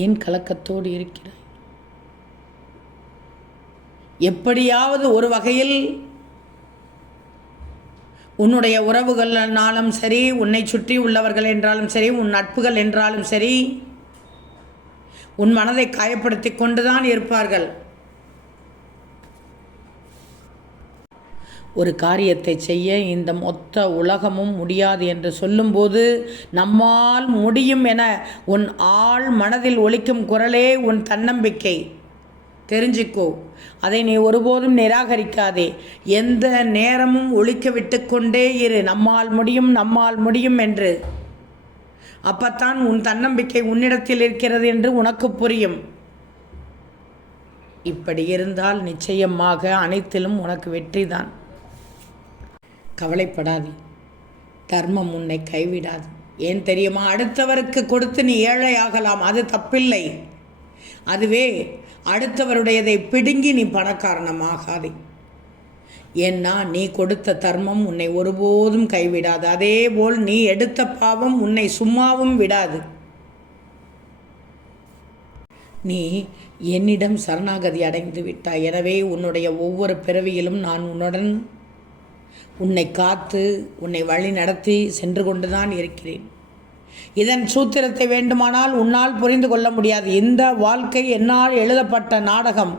ஏன் கலக்கத்தோடு இருக்கிறாய்? எப்படியாவது ஒரு வகையில் உன்னுடைய உறவுகள்னாலும் சரி, உன்னை சுற்றி உள்ளவர்கள் என்றாலும் சரி, உன் நட்புகள் என்றாலும் சரி, உன் மனதை காயப்படுத்தி கொண்டுதான் இருப்பார்கள். ஒரு காரியத்தை செய்ய இந்த மொத்த உலகமும் முடியாது என்று சொல்லும்போது, நம்மால் முடியும் என உன் ஆழ் மனதில் ஒலிக்கும் குரலே உன் தன்னம்பிக்கை. தெரிஞ்சிக்கோ, அதை நீ ஒருபோதும் நிராகரிக்காதே. எந்த நேரமும் ஒலிக்க விட்டு கொண்டே இரு, நம்மால் முடியும், நம்மால் முடியும் என்று. அப்பத்தான் உன் தன்னம்பிக்கை உன்னிடத்தில் இருக்கிறது என்று உனக்கு புரியும். இப்படி இருந்தால் நிச்சயமாக அனைத்திலும் உனக்கு வெற்றிதான். கவலைப்படாதே, தர்மம் உன்னை கைவிடாது. ஏன் தெரியுமா? அடுத்தவருக்கு கொடுத்து நீ ஏழையாகலாம், அது தப்பில்லை. அதுவே அடுத்தவருடையதை பிடுங்கி நீ பணக்காரணமாகாதே. ஏன்னா நீ கொடுத்த தர்மம் உன்னை ஒருபோதும் கைவிடாது. அதேபோல் நீ எடுத்த பாவம் உன்னை சும்மாவும் விடாது. நீ என்னிடம் சரணாகதி அடைந்து விட்டாய். எனவே உன்னுடைய ஒவ்வொரு பிறவியிலும் நான் உன்னை காத்து உன்னை வழி நடத்தி சென்று கொண்டுதான் இருக்கிறேன். இதன் சூத்திரத்தை வேண்டுமானால் உன்னால் புரிந்து கொள்ள முடியாது. இந்த வாழ்க்கை என்னால் எழுதப்பட்ட நாடகம்.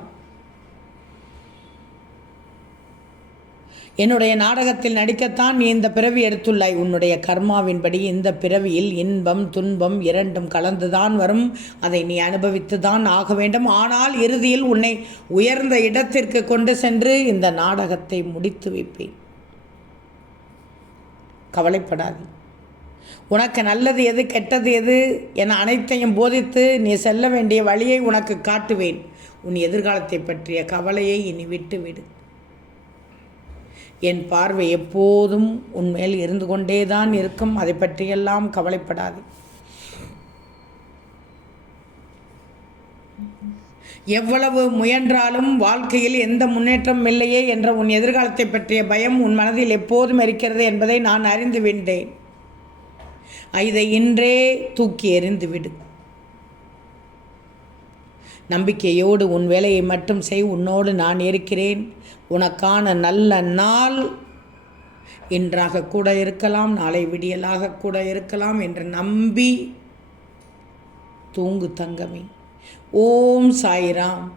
என்னுடைய நாடகத்தில் நடிக்கத்தான் நீ இந்த பிறவி எடுத்துள்ளாய். உன்னுடைய கர்மாவின்படி இந்த பிறவியில் இன்பம் துன்பம் இரண்டும் கலந்துதான் வரும். அதை நீ அனுபவித்து தான் ஆக வேண்டும். ஆனால் இறுதியில் உன்னை உயர்ந்த இடத்திற்கு கொண்டு சென்று இந்த நாடகத்தை முடித்து வைப்பேன். கவலைப்படாது. உனக்கு நல்லது எது கெட்டது எது என அனைத்தையும் போதித்து நீ செல்ல வேண்டிய வழியை உனக்கு காட்டுவேன். உன் எதிர்காலத்தை பற்றிய கவலையை இனி விட்டுவிடு. என் பார்வை எப்போதும் உன்மேல் இருந்து கொண்டேதான் இருக்கும். அதை பற்றியெல்லாம் கவலைப்படாது. எவ்வளவு முயன்றாலும் வாழ்க்கையில் எந்த முன்னேற்றம் இல்லையே என்ற உன் எதிர்காலத்தை பற்றிய பயம் உன் மனதில் எப்போதும் இருக்கிறது என்பதை நான் அறிந்து விட்டேன். இதை இன்றே தூக்கி எறிந்துவிடு. நம்பிக்கையோடு உன் வேலையை மட்டும் செய். உன்னோடு நான் இருக்கிறேன். உனக்கான நல்ல நாள் இன்றாக கூட இருக்கலாம், நாளை விடியலாக கூட இருக்கலாம் என்று நம்பி தூங்கு தங்கமே. ஓம் சாய்ராம்.